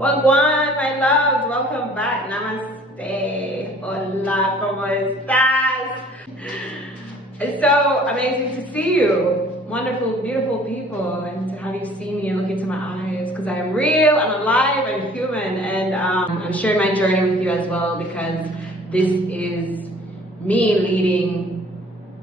Well, Guan, my loves, welcome back. Namaste. Hola, ¿cómo estás? It's so amazing to see you. Wonderful, beautiful people, and to have you see me and look into my eyes, because I am real, I'm alive, I'm human, and I'm sharing my journey with you as well, because this is me leading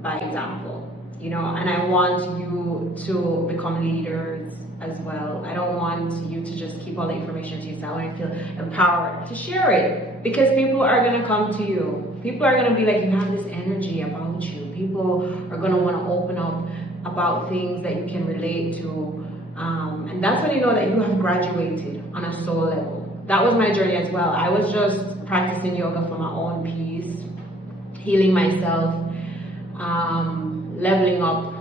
by example, you know, and I want you to become leaders as well. I don't want you to just keep all the information to yourself. I want you to feel empowered to share it, because people are going to come to you. People are going to be like, you have this energy about you. People are going to want to open up about things that you can relate to, and that's when you know that you have graduated on a soul level. That was my journey as well. I was just practicing yoga for my own peace, healing myself, leveling up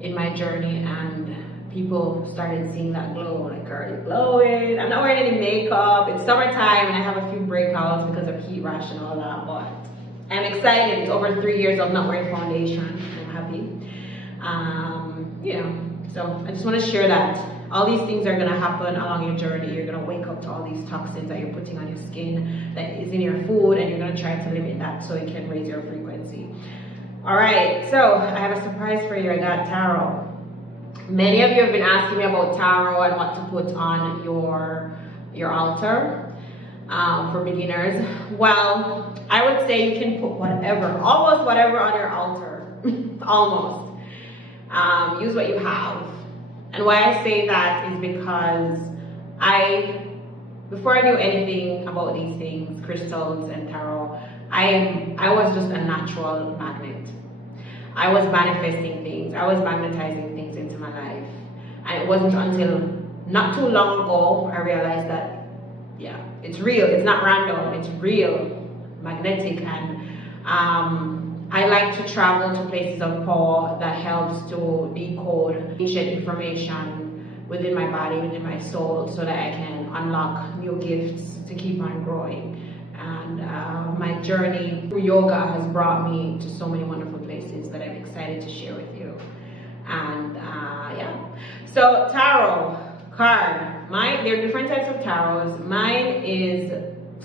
in my journey, and people started seeing that glow. Like, girl, you're glowing. I'm not wearing any makeup. It's summertime and I have a few breakouts because of heat rash and all that, but I'm excited. It's over 3 years of not wearing foundation. I'm happy. You know, so I just want to share that all these things are going to happen along your journey. You're going to wake up to all these toxins that you're putting on your skin, that is in your food, and you're going to try to limit that so it can raise your frequency. All right, so I have a surprise for you. I got tarot. Many of you have been asking me about tarot and what to put on your altar for beginners. Well, I would say you can put whatever, almost whatever on your altar. Almost. Use what you have. And why I say that is because before I knew anything about these things, crystals and tarot, I was just a natural magnet. I was manifesting things. I was magnetizing things into my life. And it wasn't until not too long ago I realized that, yeah, it's real. It's not random. It's real, magnetic. And I like to travel to places of power that helps to decode ancient information within my body, within my soul, so that I can unlock new gifts to keep on growing. And my journey through yoga has brought me to so many wonderful places that I'm excited to share with you. And yeah, so tarot card. There are different types of tarots. Mine is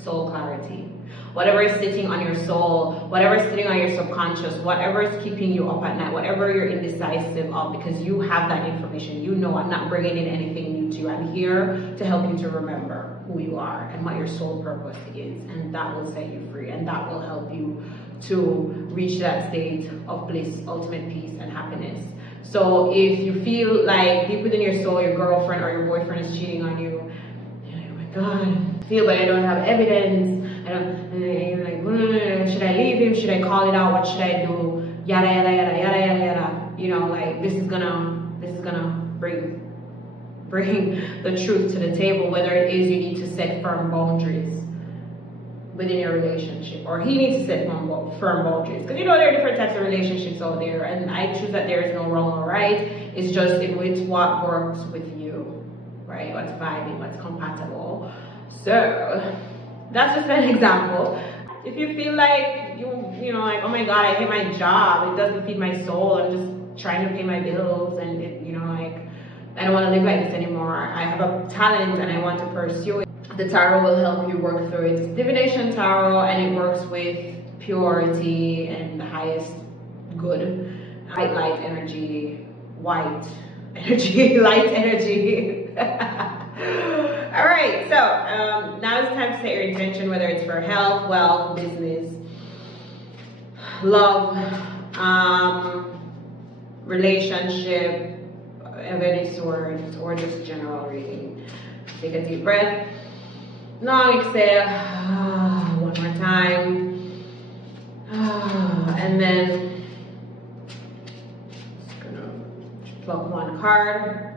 soul clarity. Whatever is sitting on your soul, whatever is sitting on your subconscious, whatever is keeping you up at night, whatever you're indecisive of, because you have that information. You know, I'm not bringing in anything new to you. I'm here to help you to remember who you are and what your soul purpose is, and that will set you free, and that will help you to reach that state of bliss, ultimate peace and happiness. So if you feel like deep within your soul, your girlfriend or your boyfriend is cheating on you, you're like, oh my God, I feel but I don't have evidence. And you're like, should I leave him? Should I call it out? What should I do? Yada yada yada yada yada yada. You know, like this is gonna bring the truth to the table. Whether it is you need to set firm boundaries within your relationship, or he needs to set firm boundaries, because you know there are different types of relationships out there, and I choose that there is no wrong or right. It's just it's what works with you, right? What's vibing, what's compatible. So that's just an example. If you feel like you know, like, oh my God, I hate my job, it doesn't feed my soul, I'm just trying to pay my bills, and you know, like, I don't want to live like this anymore. I have a talent and I want to pursue it. The tarot will help you work through it. It's divination tarot, and it works with purity and the highest good. Light energy, white energy, light energy. All right, so now it's time to set your intention, whether it's for health, wealth, business, love, relationship of any sort, or just general reading. Take a deep breath, long exhale, one more time, and then just gonna pluck one card.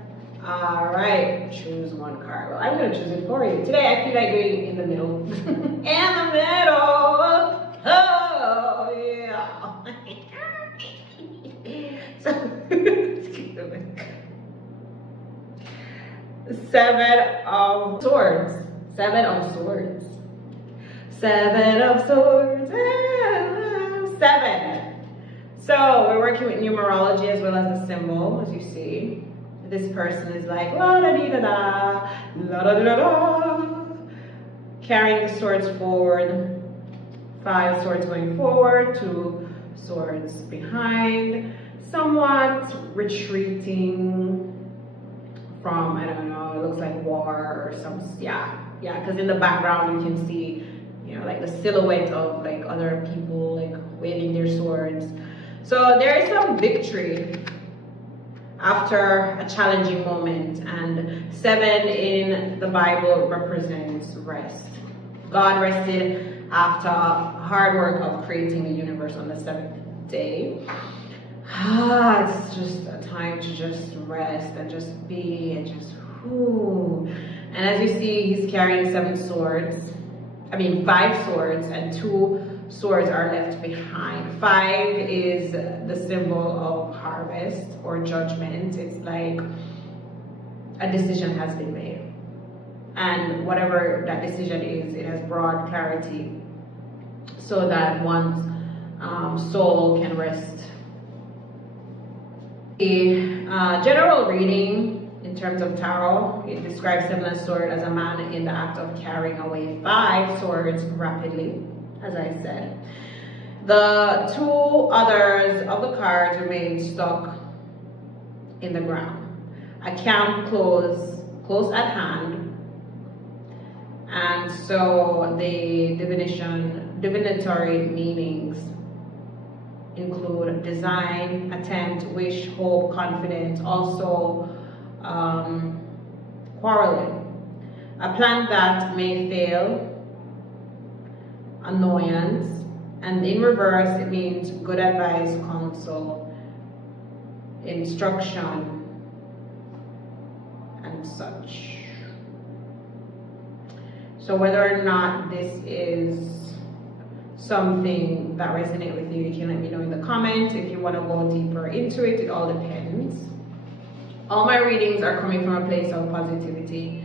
All right, choose one card. Well, I'm gonna choose it for you. Today I feel like going in the middle. In the middle. Oh yeah. So Seven of Swords. Seven of Swords. Seven of Swords. Seven. So we're working with numerology as well as the symbol, as you see. This person is like la da dee da da, la da da da, carrying the swords forward, 5 swords going forward, 2 swords behind, somewhat retreating from, I don't know, it looks like war or some, yeah, because in the background you can see, you know, like the silhouette of like other people like waving their swords. So there is some victory after a challenging moment, and 7 in the Bible represents rest. God rested after hard work of creating the universe on the 7th day. It's just a time to just rest and just be and just whoo. And as you see, he's carrying 5 swords, and 2 swords are left behind. 5 is the symbol of harvest or judgment. It's like a decision has been made, and whatever that decision is, it has brought clarity so that one's soul can rest. A general reading in terms of tarot, it describes 7 of Swords as a man in the act of carrying away 5 swords rapidly, as I said. The 2 others of the cards remain stuck in the ground. A camp close at hand, and so the divinatory meanings include design, attempt, wish, hope, confidence, also quarreling. A plan that may fail, annoyance, and in reverse it means good advice, counsel, instruction, and such. So whether or not this is something that resonates with you, you can let me know in the comments. If you want to go deeper into it, it all depends. All my readings are coming from a place of positivity,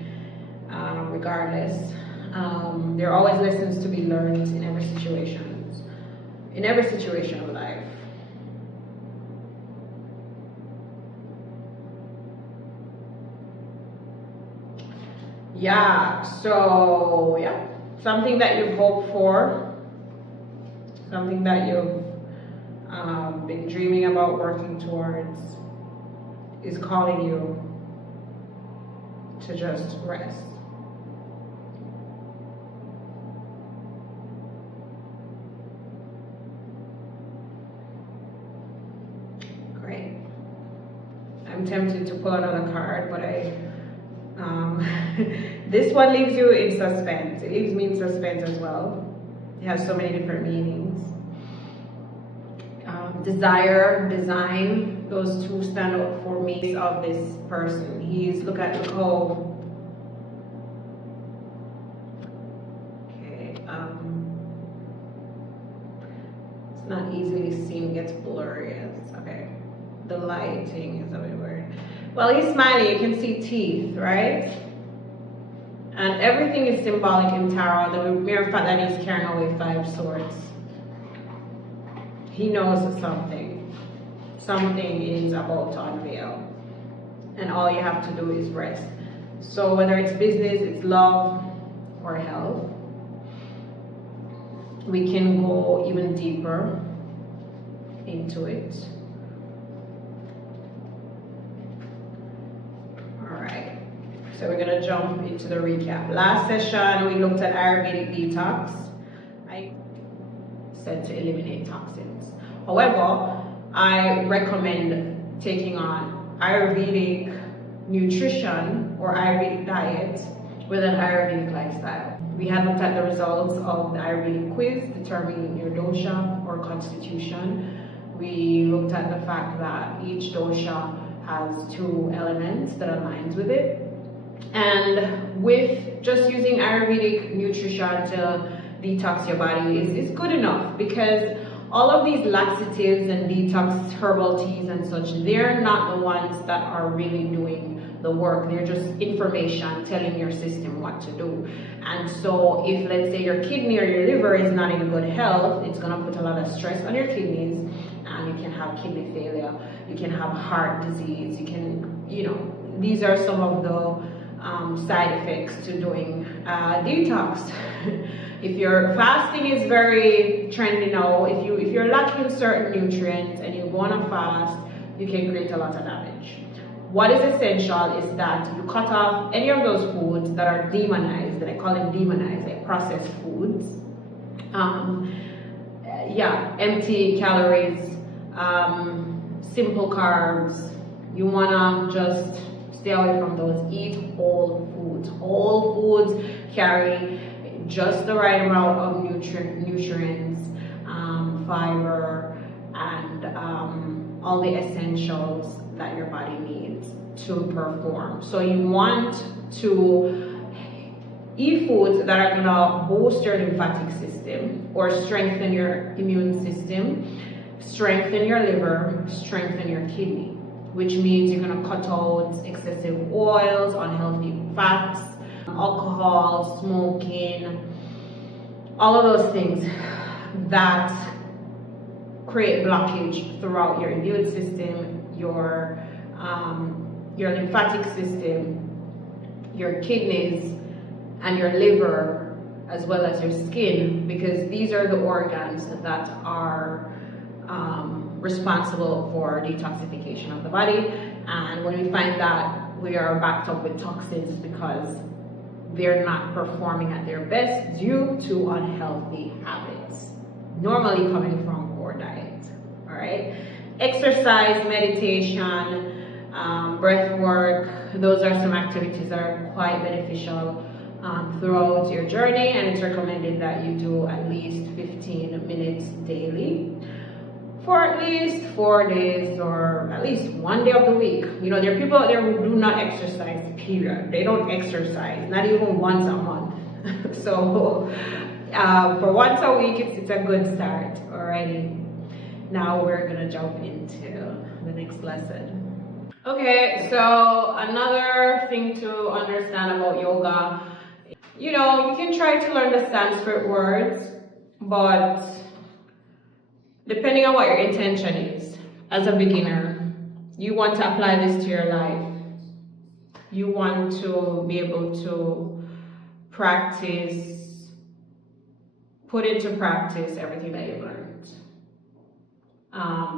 regardless. There are always lessons to be learned in every situation of life. Yeah, so yeah, something that you've hoped for, something that you've been dreaming about working towards, is calling you to just rest. Great. I'm tempted to pull another card, but this one leaves you in suspense. It leaves me in suspense as well. It has so many different meanings. Desire, design, those 2 stand out for me of this person. Look how, okay, it's not easily seen, gets blurry. Okay, the lighting is a bit weird. Well, he's smiling, you can see teeth, right? And everything is symbolic in tarot. The mere fact that he's carrying away 5 swords, he knows something is about to unveil, and all you have to do is rest. So whether it's business, it's love, or health, we can go even deeper into it. Alright, so we're gonna jump into the recap. Last session we looked at Ayurvedic detox. I said to eliminate toxins. However, I recommend taking on Ayurvedic nutrition or Ayurvedic diet with an Ayurvedic lifestyle. We had looked at the results of the Ayurvedic quiz determining your dosha or constitution. We looked at the fact that each dosha has 2 elements that aligns with it. And with just using Ayurvedic nutrition to detox your body is good enough, because all of these laxatives and detox herbal teas and such, they're not the ones that are really doing the work. They're just information telling your system what to do. And so if, let's say, your kidney or your liver is not in good health, it's going to put a lot of stress on your kidneys, and you can have kidney failure, you can have heart disease, you can, these are some of the side effects to doing detox. If your fasting is very trendy now, if you're lacking certain nutrients and you go on a fast, you can create a lot of damage. What is essential is that you cut off any of those foods that are demonized, that I call them demonized, like processed foods. Empty calories, simple carbs. You wanna just stay away from those. Eat whole foods. Whole foods carry just the right amount of nutrients, fiber, and all the essentials that your body needs to perform. So you want to eat foods that are gonna boost your lymphatic system or strengthen your immune system, strengthen your liver, strengthen your kidney, which means you're gonna cut out excessive oils, unhealthy fats, alcohol, smoking, all of those things that create blockage throughout your immune system, your lymphatic system, your kidneys, and your liver, as well as your skin, because these are the organs that are responsible for detoxification of the body. And when we find that we are backed up with toxins because they're not performing at their best due to unhealthy habits, normally coming from poor diet. All right, exercise, meditation, breath work, those are some activities that are quite beneficial throughout your journey, and it's recommended that you do at least 15 minutes daily for at least 4 days, or at least 1 day of the week. You know, there are people out there who do not exercise, period. They don't exercise, not even once a month. So for once a week, it's a good start. Alrighty, now we're gonna jump into the next lesson. Okay, so another thing to understand about yoga, you know, you can try to learn the Sanskrit words, but depending on what your intention is, as a beginner, you want to apply this to your life. You want to be able to practice, put into practice everything that you've learned.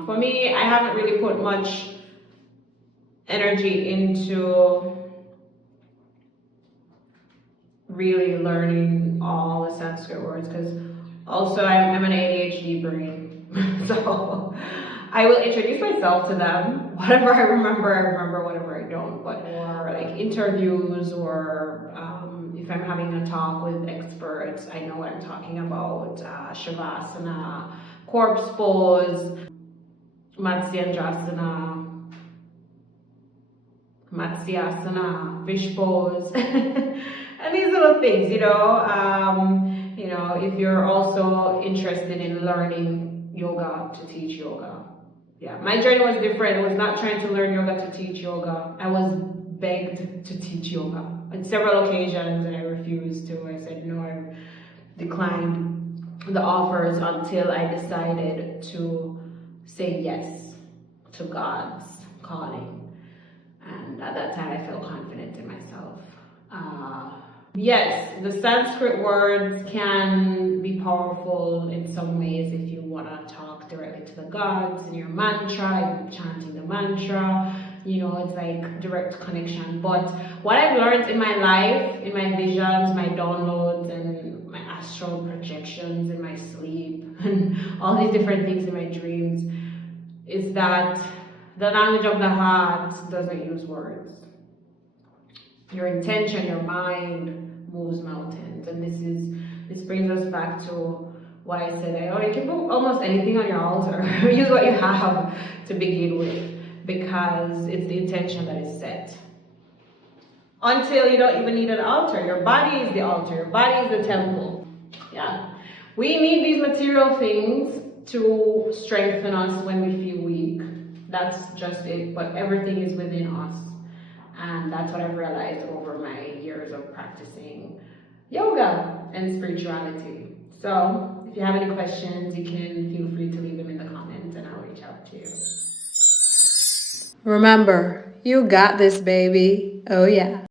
For me, I haven't really put much energy into really learning all the Sanskrit words, because also I'm an ADHD brain. So I will introduce myself to them. Whatever I remember, whatever I don't. But for like interviews, or if I'm having a talk with experts, I know what I'm talking about. Shavasana, corpse pose, Matsyasana, fish pose, and these little things, you know, if you're also interested in learning yoga, to teach yoga. Yeah, my journey was different. I was not trying to learn yoga to teach yoga. I was begged to teach yoga on several occasions, and I refused to. I said no, I declined the offers until I decided to say yes to God's calling. And at that time, I felt confident in myself. Yes, the Sanskrit words can be powerful in some ways if you want to talk directly to the gods in your mantra, chanting the mantra. You know, it's like direct connection. But what I've learned in my life, in my visions, my downloads, and my astral projections in my sleep, and all these different things in my dreams, is that the language of the heart doesn't use words. Your intention, your mind moves mountains. And this brings us back to what I said. You can put almost anything on your altar. Use what you have to begin with, because it's the intention that is set. Until you don't even need an altar. Your body is the altar. Your body is the temple. Yeah. We need these material things to strengthen us when we feel weak. That's just it. But everything is within us. And that's what I've realized over my years of practicing yoga and spirituality. So if you have any questions, you can feel free to leave them in the comments and I'll reach out to you. Remember, you got this, baby. Oh yeah.